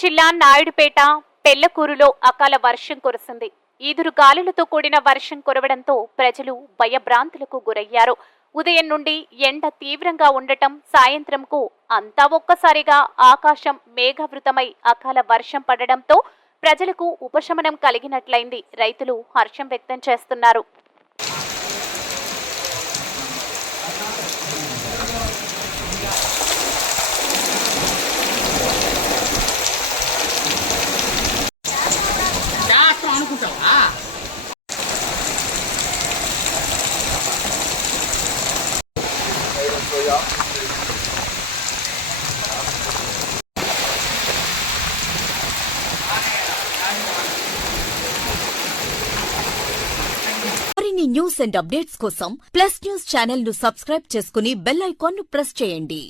జిల్లా నాయుడుపేట పెళ్లకూరులో అకాల వర్షం కురిసింది. ఈదురు గాలులతో కూడిన వర్షం కురవడంతో ప్రజలు భయభ్రాంతులకు గురయ్యారు. ఉదయం నుండి ఎండ తీవ్రంగా ఉండటం, సాయంత్రంకు అంతా ఒక్కసారిగా ఆకాశం మేఘావృతమై అకాల వర్షం పడడంతో ప్రజలకు ఉపశమనం కలిగినట్లయింది. రైతులు హర్షం వ్యక్తం చేస్తున్నారు. మరిన్ని న్యూస్ అండ్ అప్డేట్స్ కోసం ప్లస్ న్యూస్ ఛానల్ ను సబ్స్క్రైబ్ చేసుకుని బెల్ ఐకాన్ ను ప్రెస్ చేయండి.